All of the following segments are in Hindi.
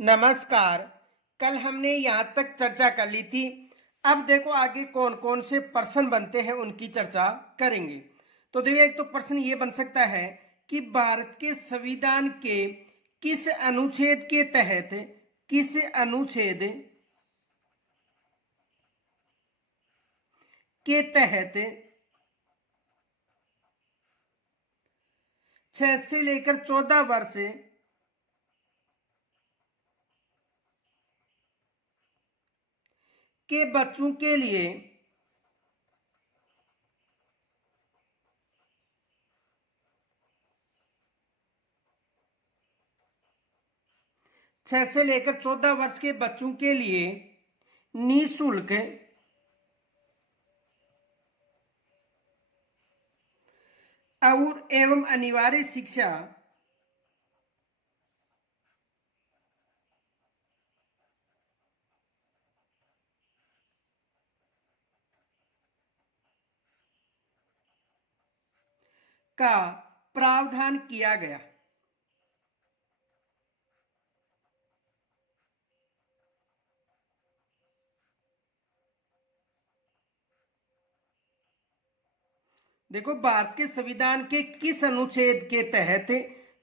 नमस्कार। कल हमने यहाँ तक चर्चा कर ली थी। अब देखो आगे कौन कौन से प्रश्न बनते हैं उनकी चर्चा करेंगे। तो देखो एक तो प्रश्न ये बन सकता है कि भारत के संविधान के किस अनुच्छेद के तहत किस अनुच्छेद के तहत 6 से लेकर 14 वर्ष के बच्चों के लिए 6 से लेकर 14 वर्ष के बच्चों के लिए निःशुल्क और एवं अनिवार्य शिक्षा का प्रावधान किया गया। देखो भारत के संविधान के किस अनुच्छेद के तहत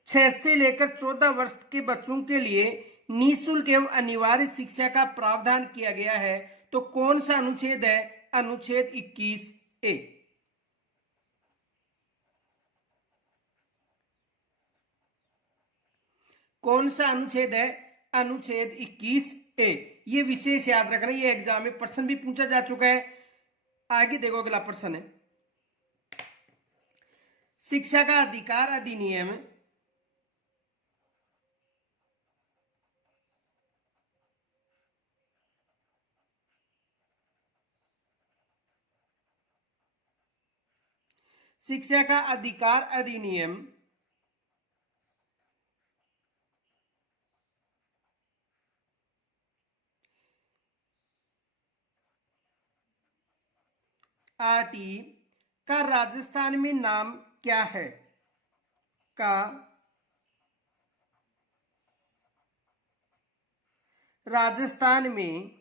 6 से लेकर 14 वर्ष के बच्चों के लिए निःशुल्क एवं अनिवार्य शिक्षा का प्रावधान किया गया है? तो कौन सा अनुच्छेद है? अनुच्छेद 21A। कौन सा अनुच्छेद है? अनुच्छेद 21A। ये विशेष याद रखना, ये एग्जाम में प्रश्न भी पूछा जा चुका है। आगे देखो अगला प्रश्न है, शिक्षा का अधिकार अधिनियम शिक्षा का अधिकार अधिनियम RT का राजस्थान में नाम क्या है? का राजस्थान में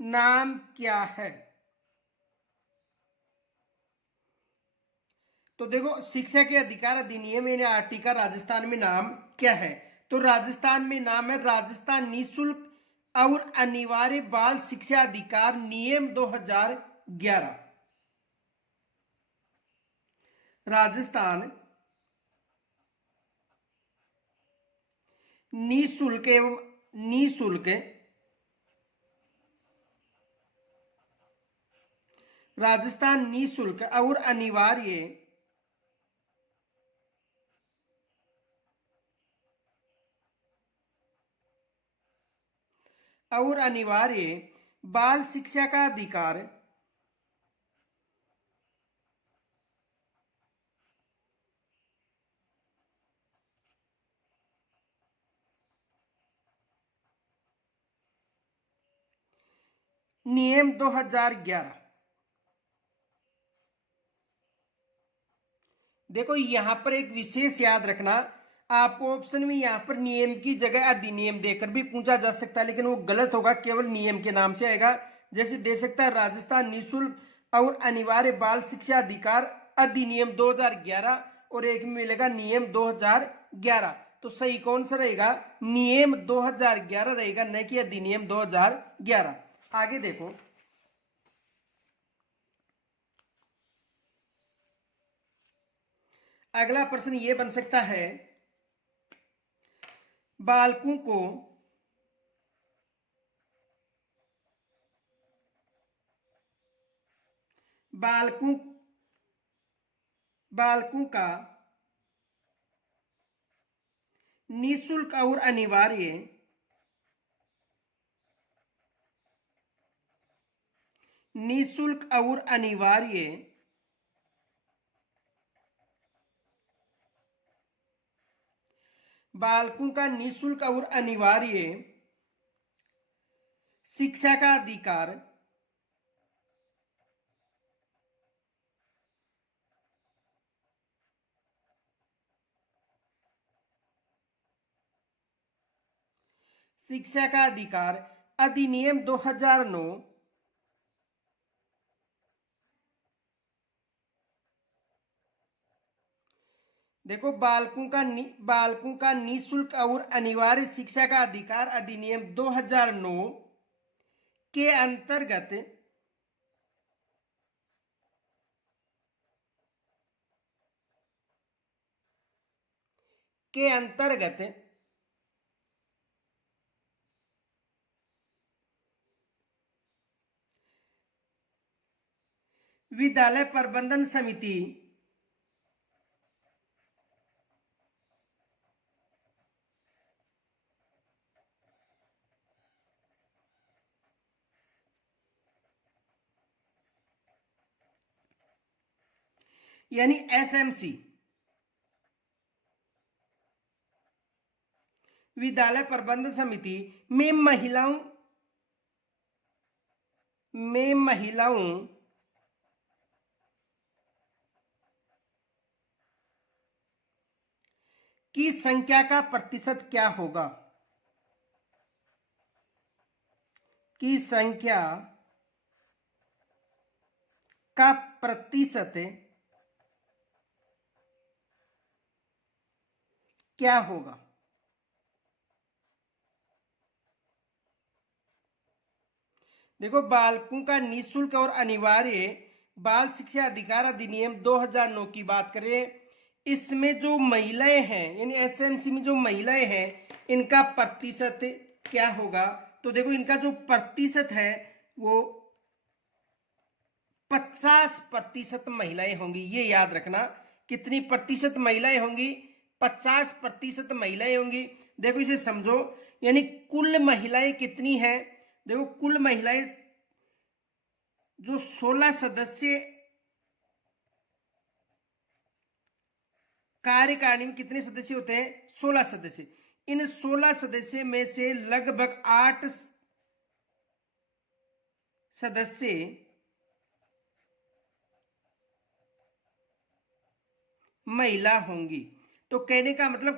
नाम क्या है? तो देखो शिक्षा के अधिकार अधिनियम यानी RT का राजस्थान में नाम क्या है? तो राजस्थान में नाम है राजस्थान निःशुल्क और अनिवार्य बाल शिक्षा अधिकार नियम 2011। राजस्थान निःशुल्क एवं निःशुल्क राजस्थान निःशुल्क और अनिवार्य बाल शिक्षा का अधिकार नियम 2011। देखो यहां पर एक विशेष याद रखना, आपको ऑप्शन में यहां पर नियम की जगह अधिनियम देकर भी पूछा जा सकता है, लेकिन वो गलत होगा, केवल नियम के नाम से आएगा। जैसे दे सकता है राजस्थान निःशुल्क और अनिवार्य बाल शिक्षा अधिकार अधिनियम 2011 और एक में मिलेगा नियम 2011। तो सही कौन सा रहेगा? नियम 2011 रहेगा, न कि अधिनियम 2011। आगे देखो अगला प्रश्न ये बन सकता है, बालकों को बालकों बालकों का निःशुल्क और अनिवार्य निःशुल्क और अनिवार्य बालकों का निःशुल्क और अनिवार्य शिक्षा का अधिकार शिक्षा का अधिकार अधिनियम 2009 देखो, बालकों का निःशुल्क और अनिवार्य शिक्षा का अधिकार अधिनियम 2009 के अंतर्गत विद्यालय प्रबंधन समिति यानी एसएमसी, विद्यालय प्रबंधन समिति में महिलाओं की संख्या का प्रतिशत क्या होगा? की संख्या का प्रतिशत क्या होगा? देखो, बालकों का निःशुल्क और अनिवार्य बाल शिक्षा अधिकार अधिनियम 2009 की बात करें, इसमें जो महिलाएं हैं यानी एसएमसी में जो महिलाएं हैं इनका प्रतिशत क्या होगा? तो देखो, इनका जो प्रतिशत है वो 50% महिलाएं होंगी। ये याद रखना, कितनी प्रतिशत महिलाएं होंगी? 50% महिलाएं होंगी। देखो, इसे समझो, यानी कुल महिलाएं कितनी हैं? देखो, कुल महिलाएं जो 16 सदस्य कार्यकारिणी में कितने सदस्य होते हैं? 16 सदस्य। इन 16 सदस्य में से लगभग 8 सदस्य महिला होंगी। तो कहने का मतलब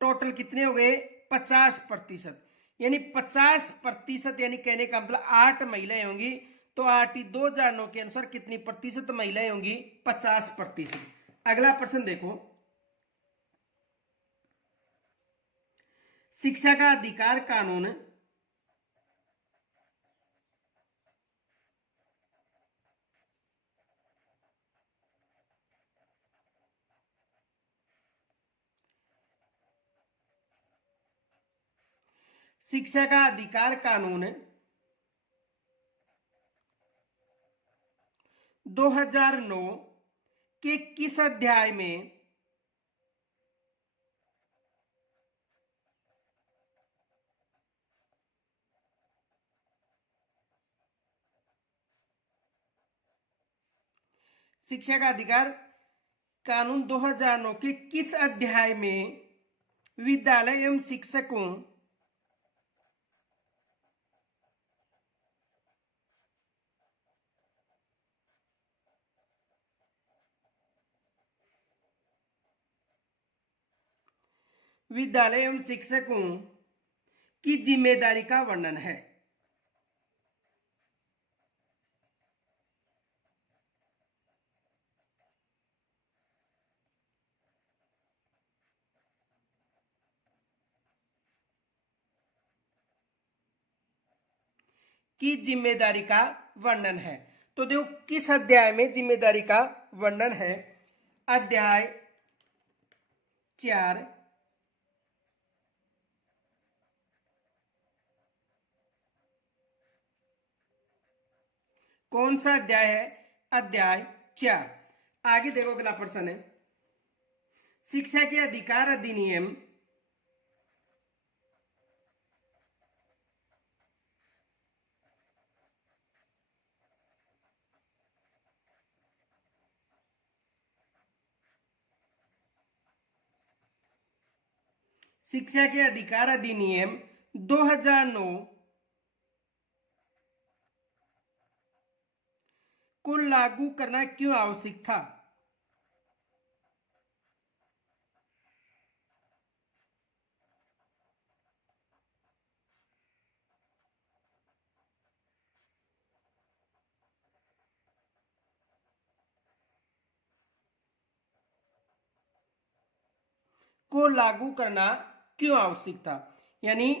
टोटल कितने हो गए? 50%। यानी 50% यानी कहने का मतलब 8 महिलाएं होंगी। तो 8 ही 2009 के अनुसार कितनी प्रतिशत महिलाएं होंगी? 50%। अगला प्रश्न देखो, शिक्षा का अधिकार कानून शिक्षा का अधिकार कानून 2009 के किस अध्याय में शिक्षा का अधिकार कानून 2009 के किस अध्याय में विद्यालय एवं शिक्षकों की जिम्मेदारी का वर्णन है? की जिम्मेदारी का वर्णन है। तो देखो, किस अध्याय में जिम्मेदारी का वर्णन है? अध्याय 4 कौन सा अध्याय है? अध्याय 4। आगे देखो, अगला प्रश्न है, शिक्षा के अधिकार अधिनियम शिक्षा के अधिकार अधिनियम 2009 को लागू करना क्यों आवश्यक था? को लागू करना क्यों आवश्यक था। यानी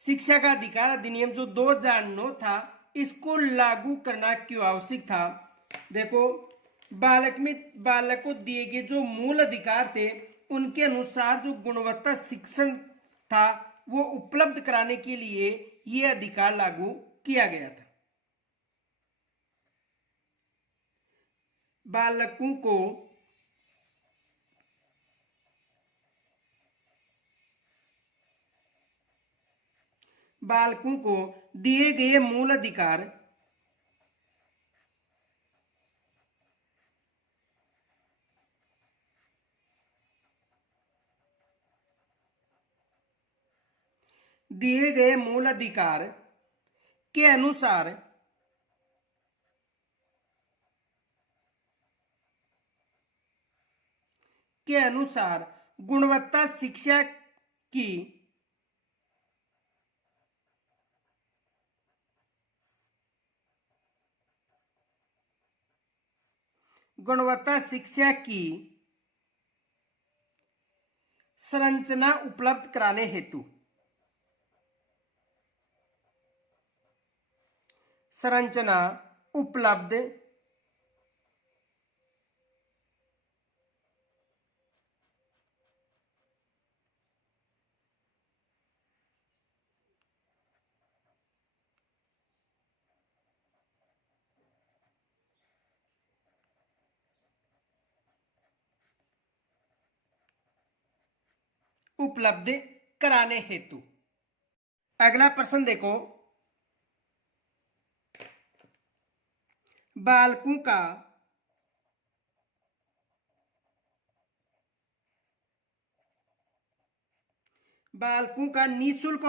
शिक्षा का अधिकार अधिनियम जो 2009 था, इसको लागू करना क्यों आवश्यक था। देखो, बालक को दिए गए जो मूल अधिकार थे, उनके अनुसार जो गुणवत्ता शिक्षण था वो उपलब्ध कराने के लिए यह अधिकार लागू किया गया था। बालकों को दिए गए मूल अधिकार के अनुसार गुणवत्ता शिक्षा की संरचना उपलब्ध कराने हेतु संरचना उपलब्ध कराने हेतु। अगला प्रश्न देखो, बालकों का निःशुल्क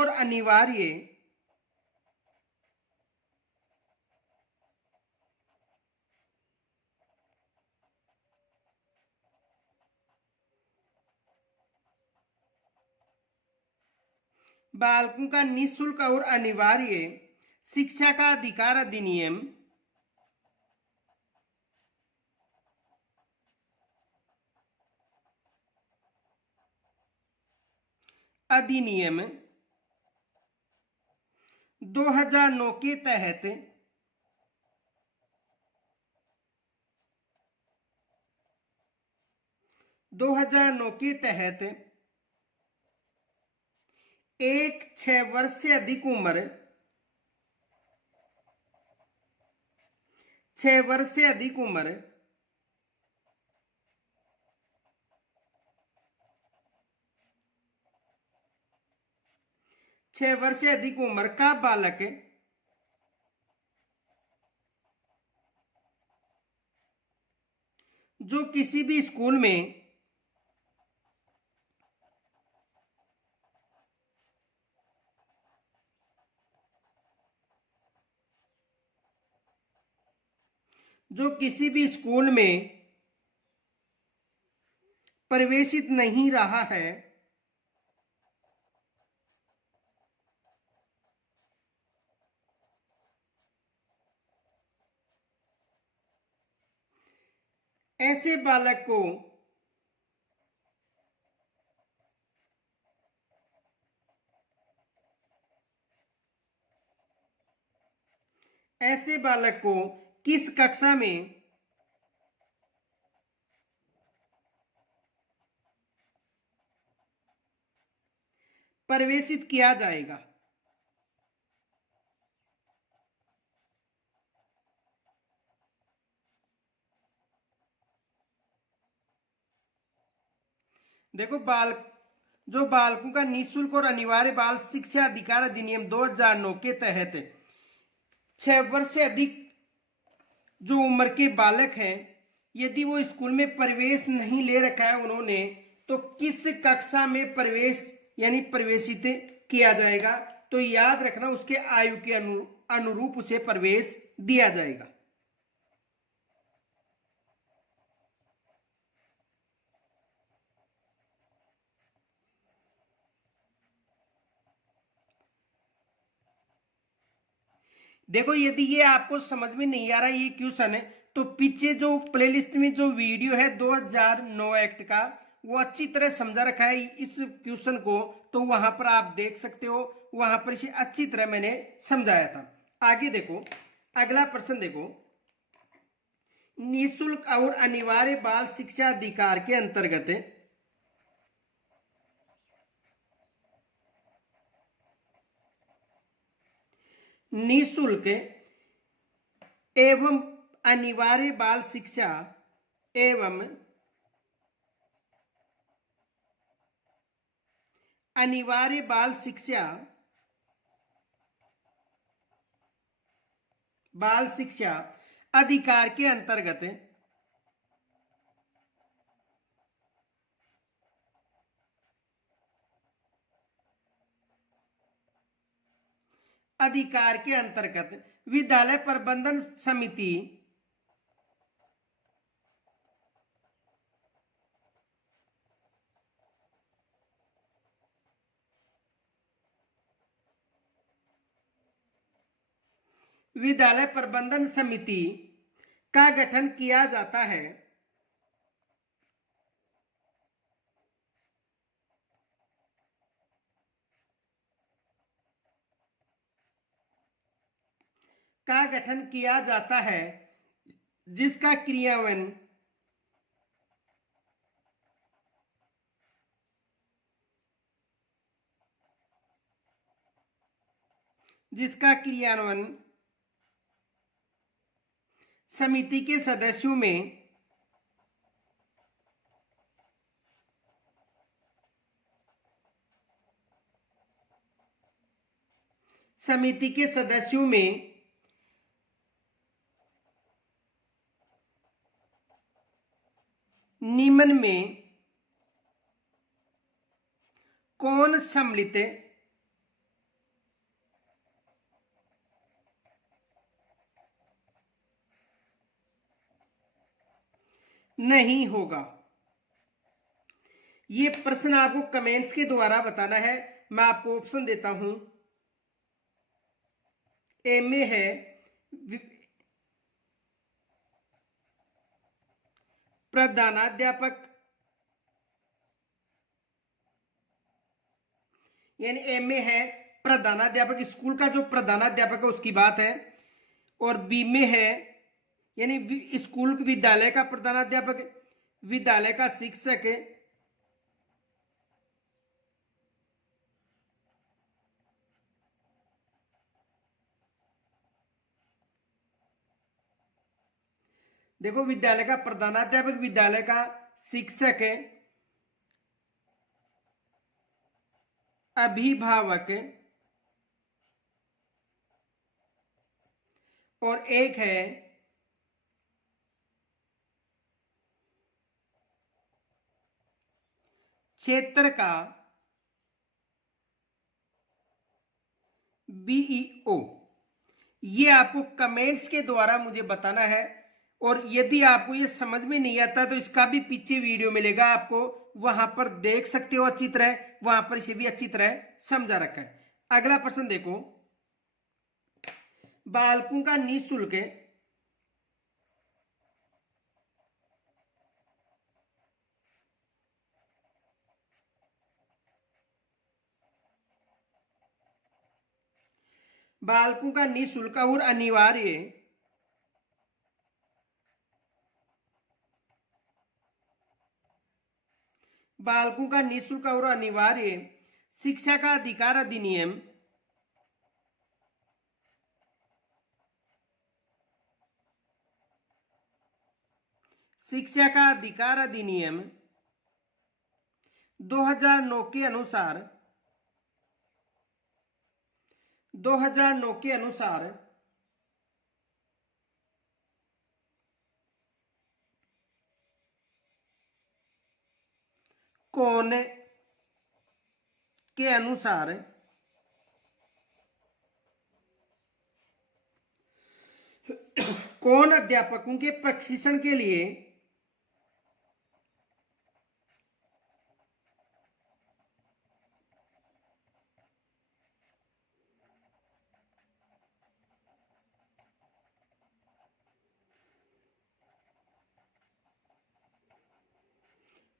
और अनिवार्य शिक्षा का अधिकार अधिनियम अधिनियम 2009 के तहत एक 6 वर्ष से अधिक उम्र 6 वर्ष से अधिक उम्र का बालक जो किसी भी स्कूल में प्रवेशित नहीं रहा है, ऐसे बालक को किस कक्षा में प्रवेशित किया जाएगा। देखो, बालकों का निःशुल्क और अनिवार्य बाल शिक्षा अधिकार अधिनियम 2009 के तहत 6 वर्ष से अधिक जो उम्र के बालक हैं, यदि वो स्कूल में प्रवेश नहीं ले रखा है उन्होंने, तो किस कक्षा में प्रवेशित किया जाएगा। तो याद रखना, उसके आयु के अनुरूप उसे प्रवेश दिया जाएगा। देखो, यदि ये आपको समझ में नहीं आ रहा ये क्वेश्चन है, तो पीछे जो प्लेलिस्ट में जो वीडियो है 2009 एक्ट का, वो अच्छी तरह समझा रखा है इस क्वेश्चन को, तो वहां पर आप देख सकते हो, वहां पर इसे अच्छी तरह मैंने समझाया था। आगे देखो, अगला प्रश्न देखो, निःशुल्क और अनिवार्य बाल शिक्षा अधिकार के अंतर्गत निःशुल्क एवं अनिवार्य बाल शिक्षा एवं अनिवार्य बाल शिक्षा अधिकार के अंतर्गत विद्यालय प्रबंधन समिति का गठन किया जाता है। जिसका क्रियान्वयन समिति के सदस्यों में निम्न में कौन सम्मिलित नहीं होगा? ये प्रश्न आपको कमेंट्स के द्वारा बताना है। मैं आपको ऑप्शन देता हूं। ए में है प्रधानाध्यापक, यानी ए में है प्रधानाध्यापक, स्कूल का जो प्रधानाध्यापक है उसकी बात है। और बी में है यानी स्कूल विद्यालय का प्रधानाध्यापक, विद्यालय का शिक्षक है। देखो, विद्यालय का प्रधानाध्यापक, विद्यालय का शिक्षक है, अभिभावक और एक है क्षेत्र का बीईओ। ये आपको कमेंट्स के द्वारा मुझे बताना है। और यदि आपको ये समझ में नहीं आता तो इसका भी पीछे वीडियो मिलेगा आपको, वहां पर देख सकते हो अच्छी तरह, वहां पर इसे भी अच्छी तरह समझा रखा है। अगला प्रश्न देखो, बालकों का निःशुल्क और अनिवार्य शिक्षा का अधिकार अधिनियम शिक्षा का अधिकार अधिनियम 2009 के अनुसार कौन के अनुसार कौन अध्यापकों के प्रशिक्षण के लिए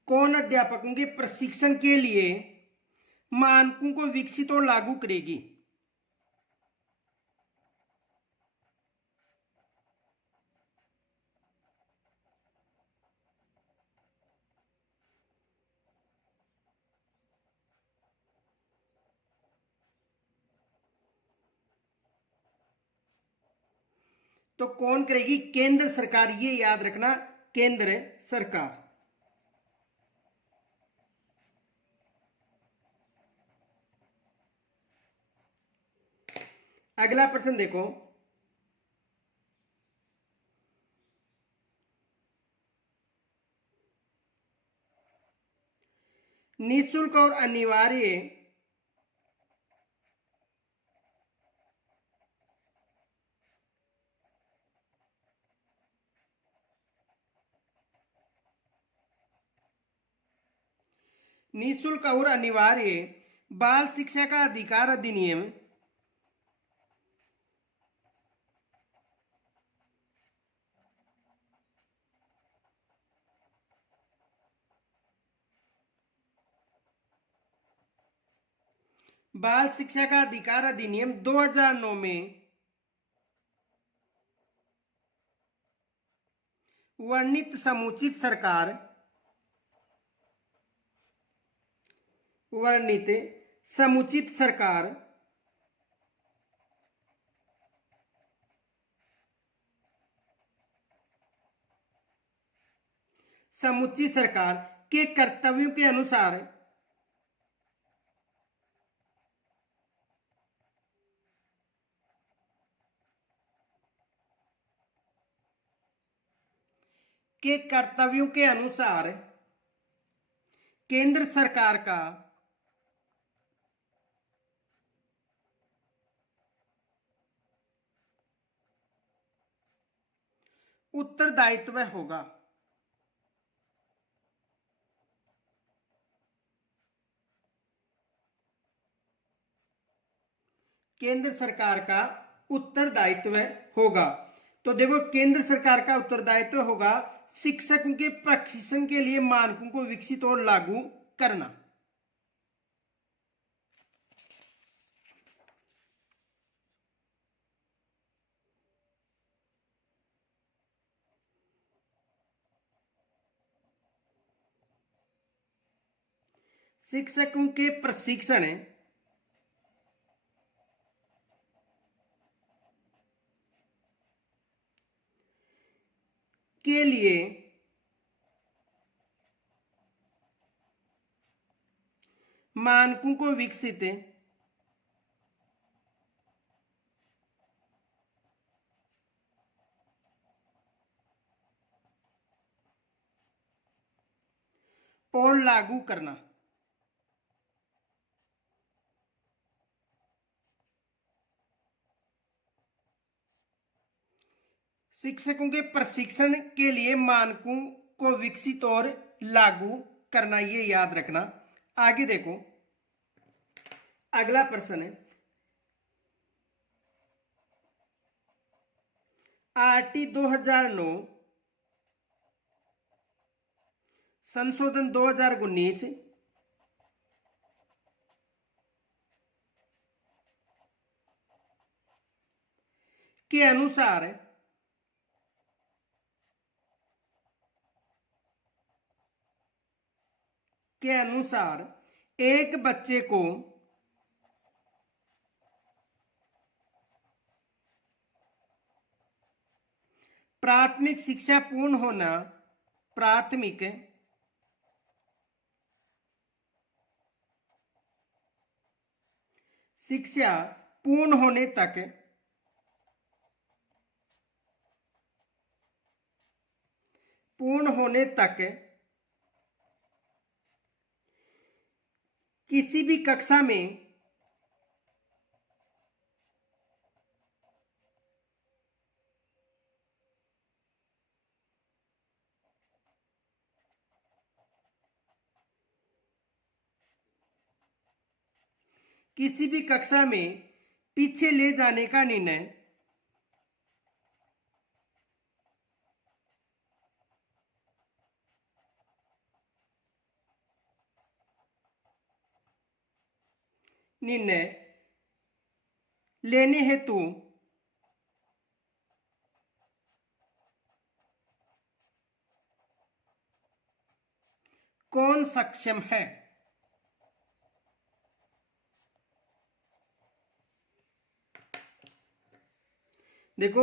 कौन अध्यापकों के प्रशिक्षण के लिए मानकों को विकसित और लागू करेगी? तो कौन करेगी? केंद्र सरकार, ये याद रखना, केंद्र सरकार। अगला प्रश्न देखो, निःशुल्क और अनिवार्य निःशुल्क और अनिवार्य बाल शिक्षा का अधिकार अधिनियम बाल शिक्षा का अधिकार अधिनियम 2009 में वर्णित समुचित सरकार समुचित सरकार के कर्तव्यों के अनुसार केंद्र सरकार का उत्तरदायित्व होगा। केंद्र सरकार का उत्तरदायित्व होगा। तो देखो, केंद्र सरकार का उत्तरदायित्व होगा शिक्षकों के प्रशिक्षण के लिए मानकों को विकसित और लागू करना। शिक्षकों के प्रशिक्षण के लिए मानकों को विकसित और लागू करना। शिक्षकों के प्रशिक्षण के लिए मानकों को विकसित और लागू करना, ये याद रखना। आगे देखो, अगला प्रश्न है आरटी 2009 संशोधन 2019 के अनुसार एक बच्चे को प्राथमिक शिक्षा पूर्ण होने तक किसी भी कक्षा में पीछे ले जाने का निर्णय निर्णय लेने हेतु कौन सक्षम है? देखो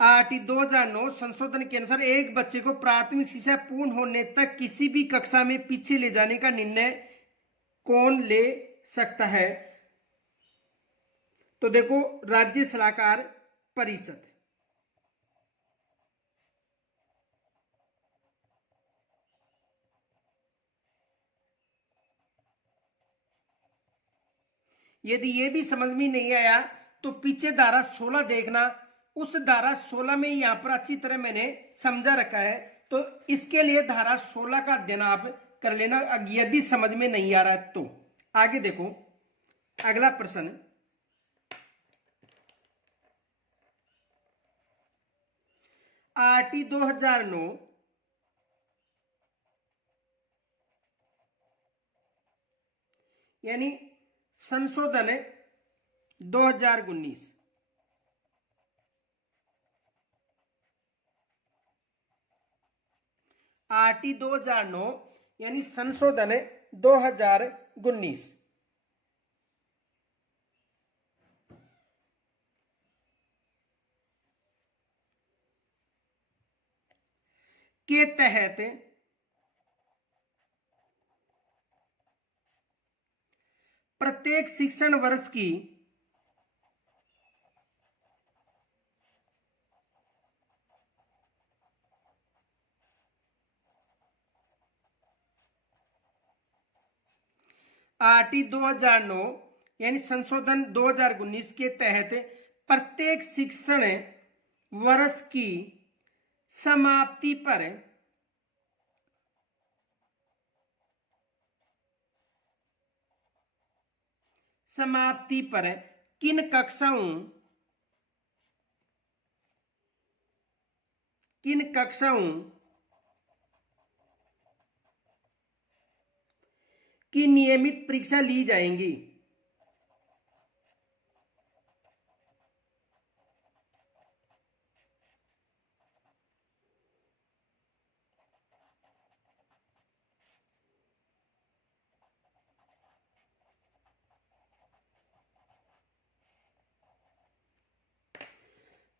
आरटी 2009 संशोधन के अनुसार एक बच्चे को प्राथमिक शिक्षा पूर्ण होने तक किसी भी कक्षा में पीछे ले जाने का निर्णय कौन ले सकता है? तो देखो राज्य सलाहकार परिषद। यदि ये भी समझ में नहीं आया तो पीछे धारा 16 देखना, उस धारा 16 में यहां पर अच्छी तरह मैंने समझा रखा है, तो इसके लिए धारा 16 का अध्ययन आप कर लेना यदि समझ में नहीं आ रहा है तो। आगे देखो अगला प्रश्न, आरटी 2009 यानी संशोधन 2019 आरटी 2009 यानी संशोधन 2019 के तहत प्रत्येक शिक्षण वर्ष की आरटी 2009 यानी संशोधन 2019 के तहत प्रत्येक शिक्षण वर्ष की समाप्ति पर किन कक्षाओं की नियमित परीक्षा ली जाएंगी?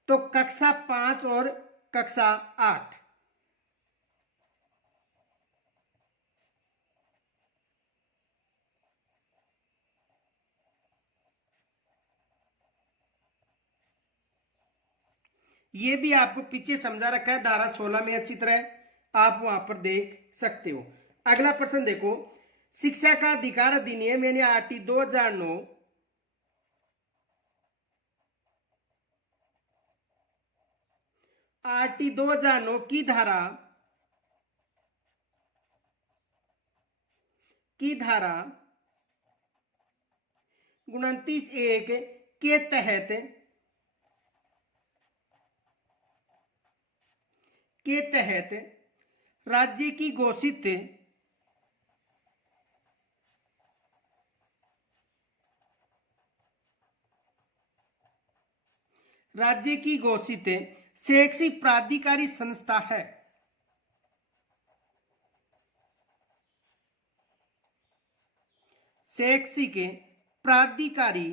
तो कक्षा 5 और कक्षा 8। ये भी आपको पीछे समझा रखा है धारा 16 में, अच्छी तरह आप वहां पर देख सकते हो। अगला प्रश्न देखो, शिक्षा का अधिकार अधिनियम यानी आरटी 2009 आरटी 2009 की धारा 29(1) के तहत राज्य की घोषित शैक्षिक प्राधिकारी संस्था है। शैक्षिक प्राधिकारी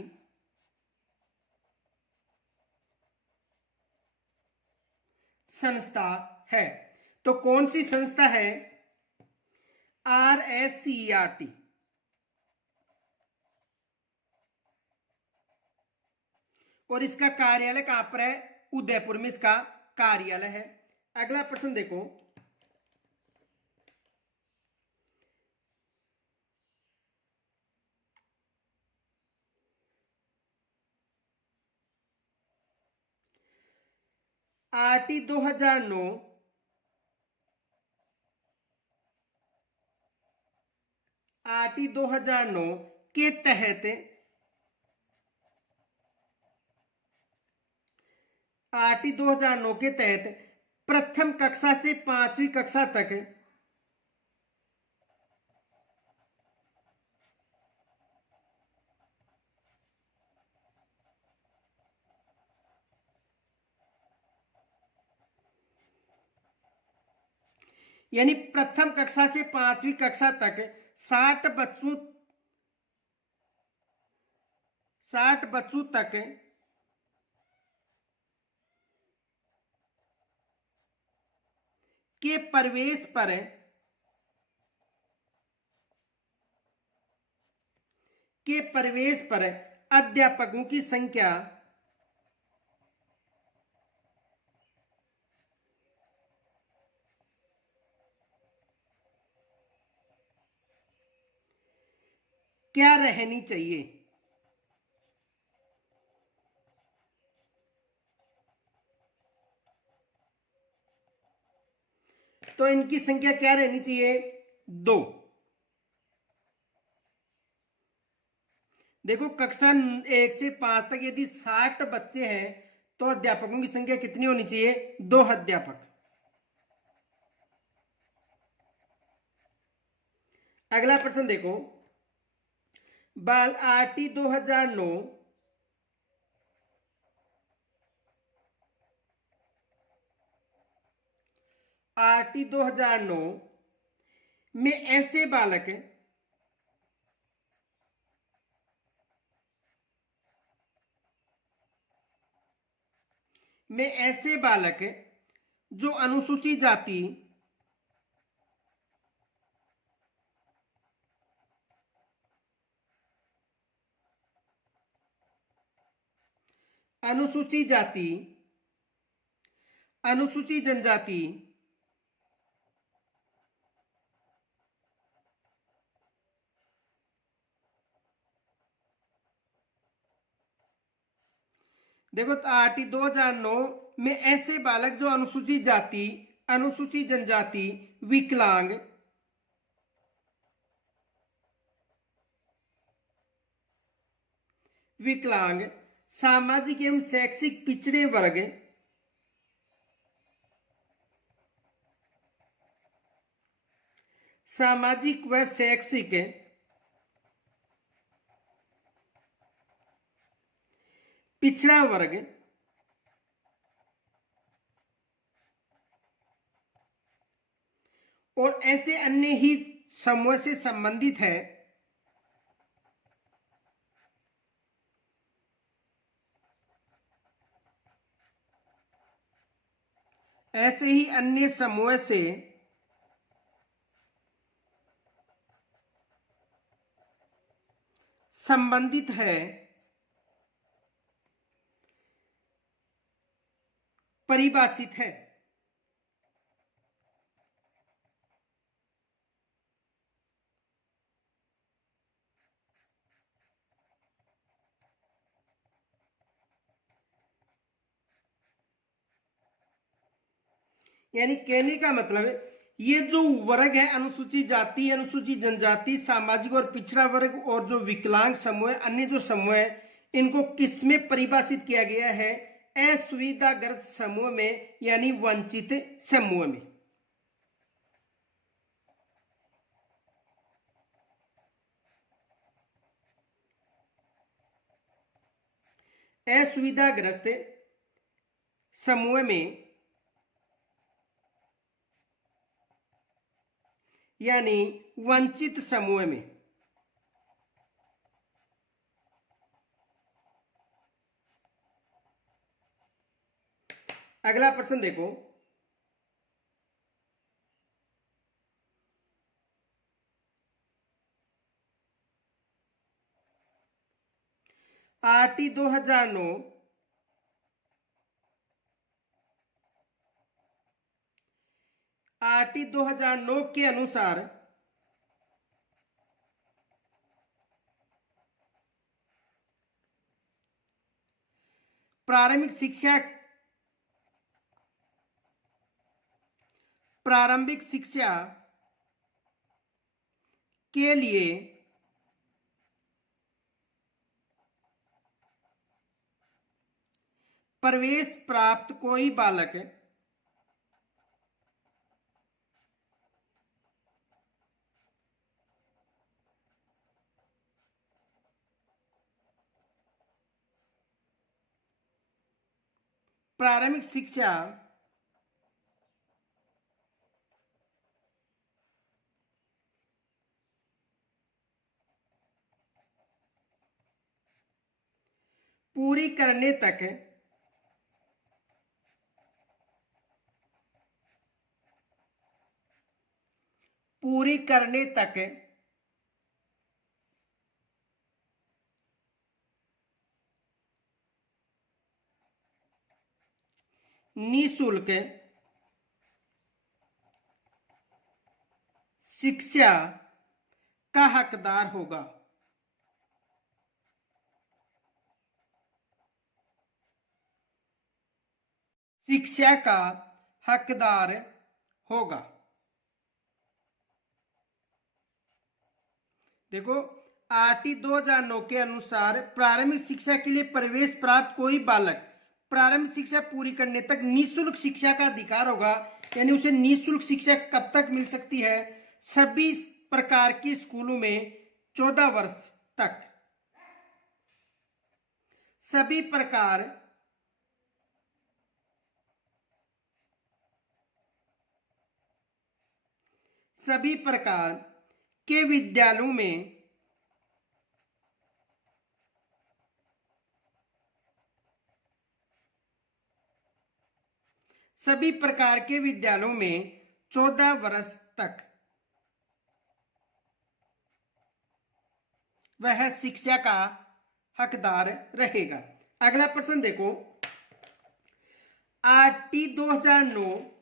संस्था है। तो कौन सी संस्था है? RSCERT। और इसका कार्यालय कहां पर है? उदयपुर में इसका कार्यालय है। अगला प्रश्न देखो, आरटी 2009 के तहत आरटी 2009 के तहत प्रथम कक्षा से 5वीं कक्षा तक यानी प्रथम कक्षा से 5वीं कक्षा तक 60 बच्चों तक के प्रवेश पर अध्यापकों की संख्या क्या रहनी चाहिए? तो इनकी संख्या क्या रहनी चाहिए? 2। देखो कक्षा 1 से 5 तक यदि 60 बच्चे हैं तो अध्यापकों की संख्या कितनी होनी चाहिए? 2 अध्यापक। अगला प्रश्न देखो, बाल आरटी 2009 में ऐसे बालक जो अनुसूचित जाति अनुसूचित जनजाति देखो आरटी 2009 में ऐसे बालक जो अनुसूचित जाति, अनुसूचित जनजाति, विकलांग, सामाजिक एवं शैक्षिक पिछड़े वर्ग, सामाजिक व शैक्षिक पिछड़ा वर्ग और ऐसे अन्य ही समूह से संबंधित है, ऐसे ही अन्य समूह से संबंधित है, परिभाषित है। यानी कहने का मतलब ये जो वर्ग है, अनुसूचित जाति, अनुसूचित जनजाति, सामाजिक और पिछड़ा वर्ग और जो विकलांग समूह, अन्य जो समूह है, इनको किसमें परिभाषित किया गया है? असुविधाग्रस्त समूह में, यानी वंचित समूह में। असुविधाग्रस्त समूह में यानी वंचित समूह में। अगला प्रश्न देखो, आरटी 2009 के अनुसार प्रारंभिक शिक्षा के लिए प्रवेश प्राप्त कोई बालक प्रारंभिक शिक्षा पूरी करने तक पूरी करने तक निःशुल्क शिक्षा का हकदार होगा। शिक्षा का हकदार होगा। देखो आरटी 2009 के अनुसार प्रारंभिक शिक्षा के लिए प्रवेश प्राप्त कोई बालक प्रारंभिक शिक्षा पूरी करने तक निःशुल्क शिक्षा का अधिकार होगा। यानी उसे निःशुल्क शिक्षा कब तक मिल सकती है? सभी प्रकार के स्कूलों में 14 वर्ष तक। सभी प्रकार के विद्यालयों में सभी प्रकार के विद्यालयों में 14 वर्ष तक वह शिक्षा का हकदार रहेगा। अगला प्रश्न देखो, आरटी 2009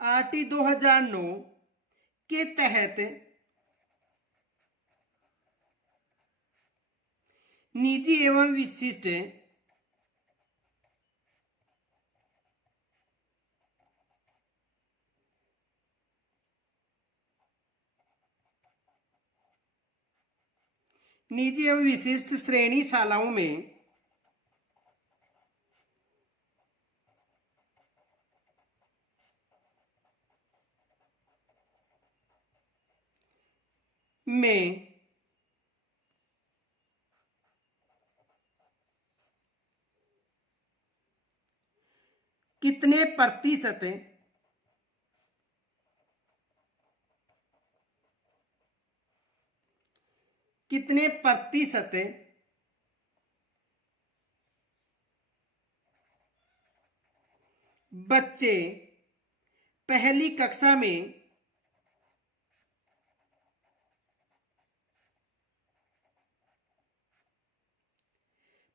आरटी 2009 के तहत निजी एवं विशिष्ट श्रेणी शालाओं में कितने प्रतिशत बच्चे पहली कक्षा में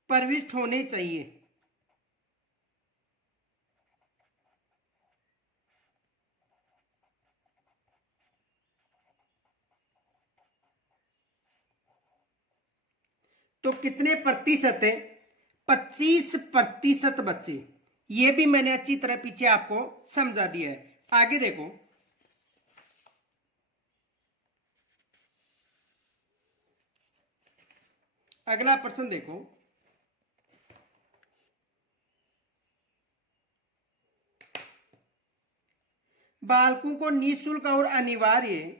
प्रविष्ट होने चाहिए? तो कितने प्रतिशत है? 25% बच्चे। ये भी मैंने अच्छी तरह पीछे आपको समझा दिया है। आगे देखो, अगला प्रश्न देखो, बालकों को निःशुल्क और अनिवार्य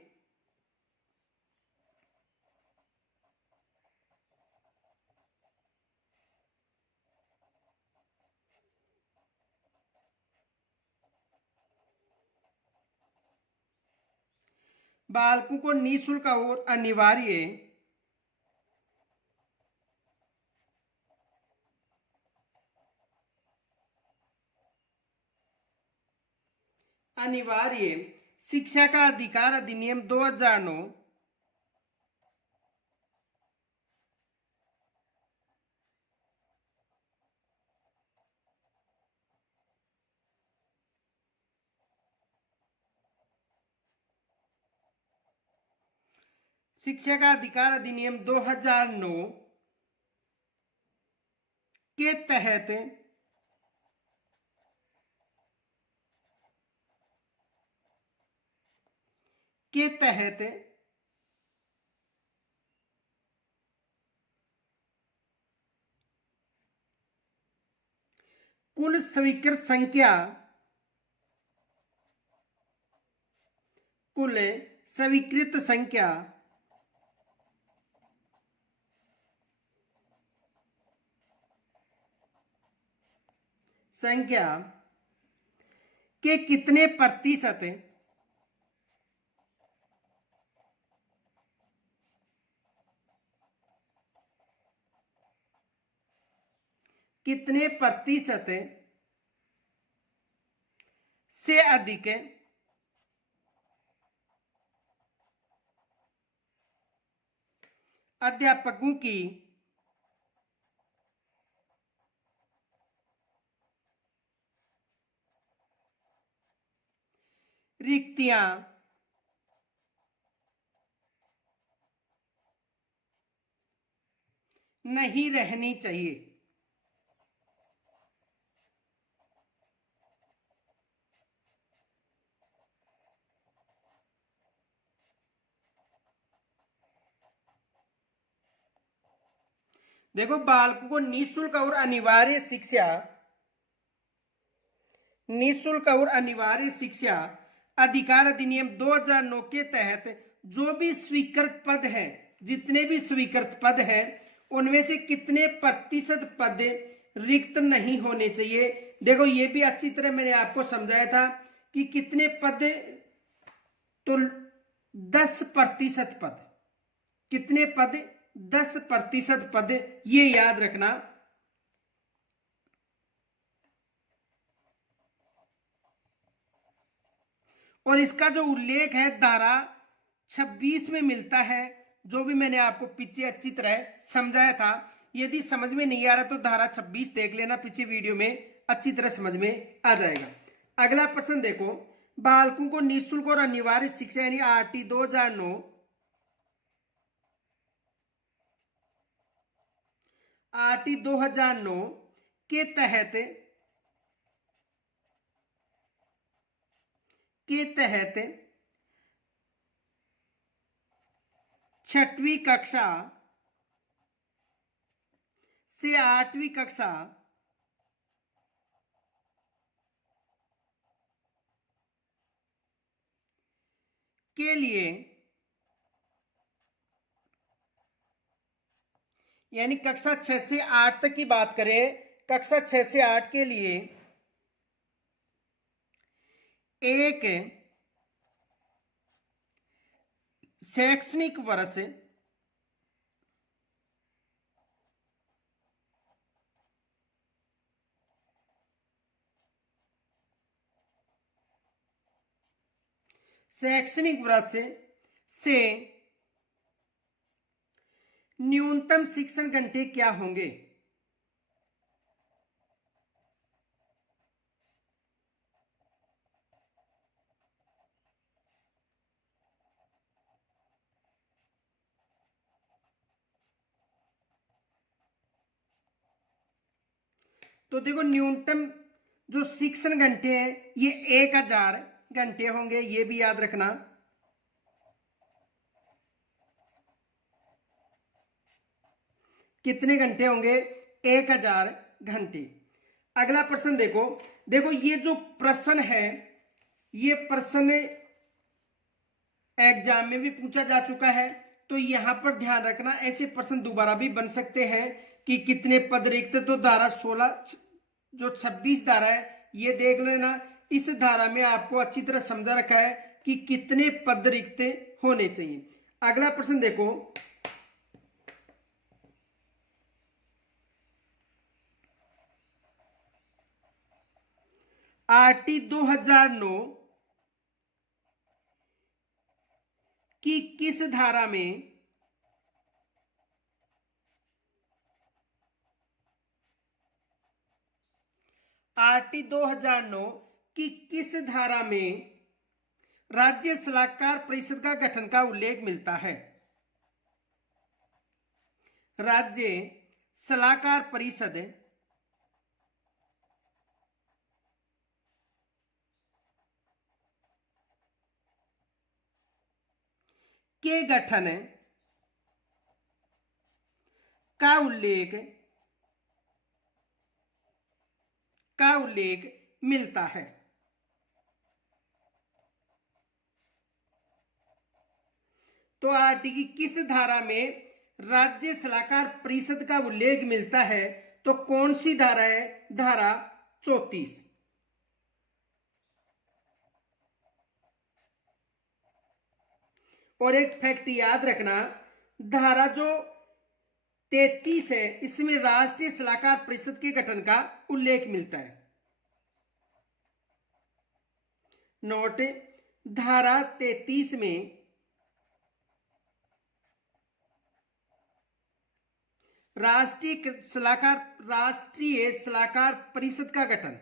और अनिवार्य शिक्षा का अधिकार अधिनियम 2009 शिक्षा का अधिकार अधिनियम 2009 के तहत कुल स्वीकृत संख्या के कितने प्रतिशत कितने प्रतिशत से अधिक अध्यापकों की रिक्तियां नहीं रहनी चाहिए। देखो, बालकों को निःशुल्क और अनिवार्य शिक्षा, निःशुल्क और अनिवार्य शिक्षा अधिकार अधिनियम 2009 के तहत जो भी स्वीकृत पद हैं, जितने भी स्वीकृत पद हैं, उनमें से कितने प्रतिशत पद रिक्त नहीं होने चाहिए। देखो, ये भी अच्छी तरह मैंने आपको समझाया था कि कितने पद, तो 10% पद, कितने पद, 10% पद, ये याद रखना। और इसका जो उल्लेख है धारा 26 में मिलता है, जो भी मैंने आपको पीछे अच्छी तरह समझाया था। यदि समझ में नहीं आ रहा तो धारा 26 देख लेना, पीछे वीडियो में अच्छी तरह समझ में आ जाएगा। अगला प्रश्न देखो, बालकों को निःशुल्क और अनिवार्य शिक्षा यानी आरटी 2009, आरटी 2009 के तहत, के तहत 6वीं कक्षा से 8वीं कक्षा के लिए, यानी कक्षा 6 से 8 तक की बात करें, कक्षा 6 से 8 के लिए एक शैक्षणिक वर्ष से न्यूनतम शिक्षण घंटे क्या होंगे? तो देखो, न्यूनतम जो शिक्षण घंटे हैं ये 1000 घंटे होंगे, ये भी याद रखना। कितने घंटे होंगे? 1000 घंटे। अगला प्रश्न देखो, देखो ये जो प्रश्न है, ये प्रश्न एग्जाम में भी पूछा जा चुका है, तो यहां पर ध्यान रखना, ऐसे प्रश्न दोबारा भी बन सकते हैं कि कितने पद रिक्त। तो धारा 16, जो 26 धारा है, ये देख लेना। इस धारा में आपको अच्छी तरह समझा रखा है कि कितने पद रिक्त होने चाहिए। अगला प्रश्न देखो, आरटी 2009 की किस धारा में आरटी 2009 की किस धारा में राज्य सलाहकार परिषद का गठन का उल्लेख मिलता है? राज्य सलाहकार परिषद के गठन का उल्लेख मिलता है। तो आरटी की किस धारा में राज्य सलाहकार परिषद का उल्लेख मिलता है? तो कौन सी धारा है? धारा 34। और एक फैक्ट याद रखना, धारा जो 33 है, इसमें राष्ट्रीय सलाहकार परिषद के गठन का उल्लेख मिलता है। नोट, धारा 33 में राष्ट्रीय सलाहकार परिषद का गठन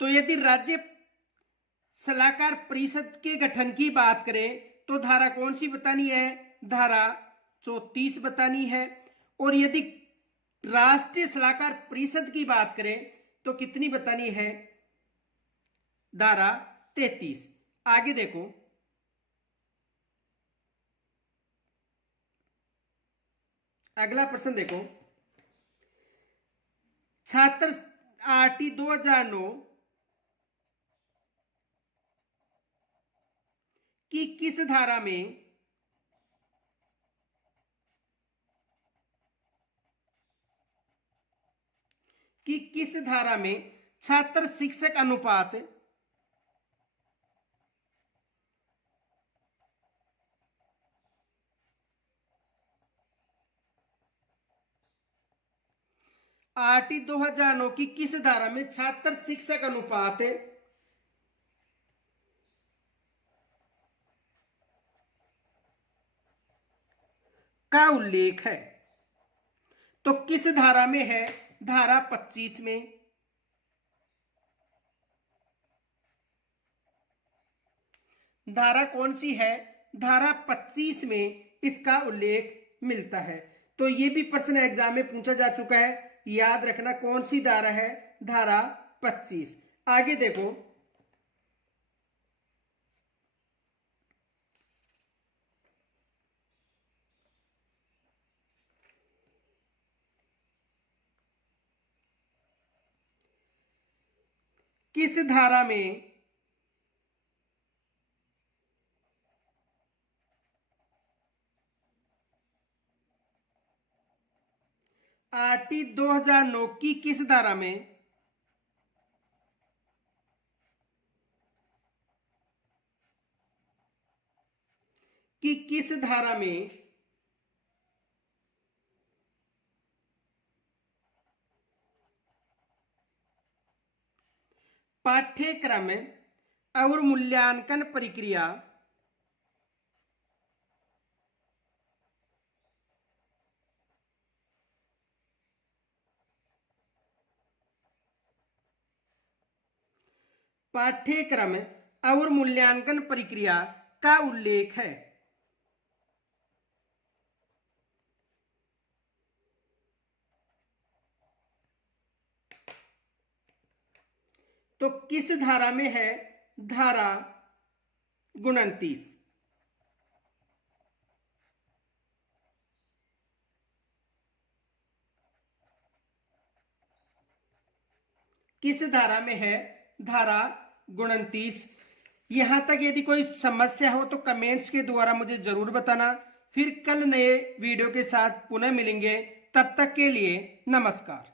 तो यदि राज्य सलाहकार परिषद के गठन की बात करें तो धारा कौन सी बतानी है? धारा 34 बतानी है। और यदि राष्ट्रीय सलाहकार परिषद की बात करें तो कितनी बतानी है? धारा 33। आगे देखो, अगला प्रश्न देखो, छात्र आरटी 2009 कि किस धारा में छात्र शिक्षक अनुपात आरटी 2009 की किस धारा में छात्र शिक्षक अनुपात का उल्लेख है? तो किस धारा में है? धारा 25 में। धारा कौन सी है? धारा 25 में इसका उल्लेख मिलता है। तो ये भी प्रश्न एग्जाम में पूछा जा चुका है, याद रखना कौन सी धारा है? धारा 25। आगे देखो, किस धारा में आरटी 2009 की किस धारा में पाठ्यक्रम और मूल्यांकन प्रक्रिया का उल्लेख है? तो किस धारा में है? धारा 29। किस धारा में है? धारा 29। यहां तक यदि कोई समस्या हो तो कमेंट्स के द्वारा मुझे जरूर बताना। फिर कल नए वीडियो के साथ पुनः मिलेंगे, तब तक के लिए नमस्कार।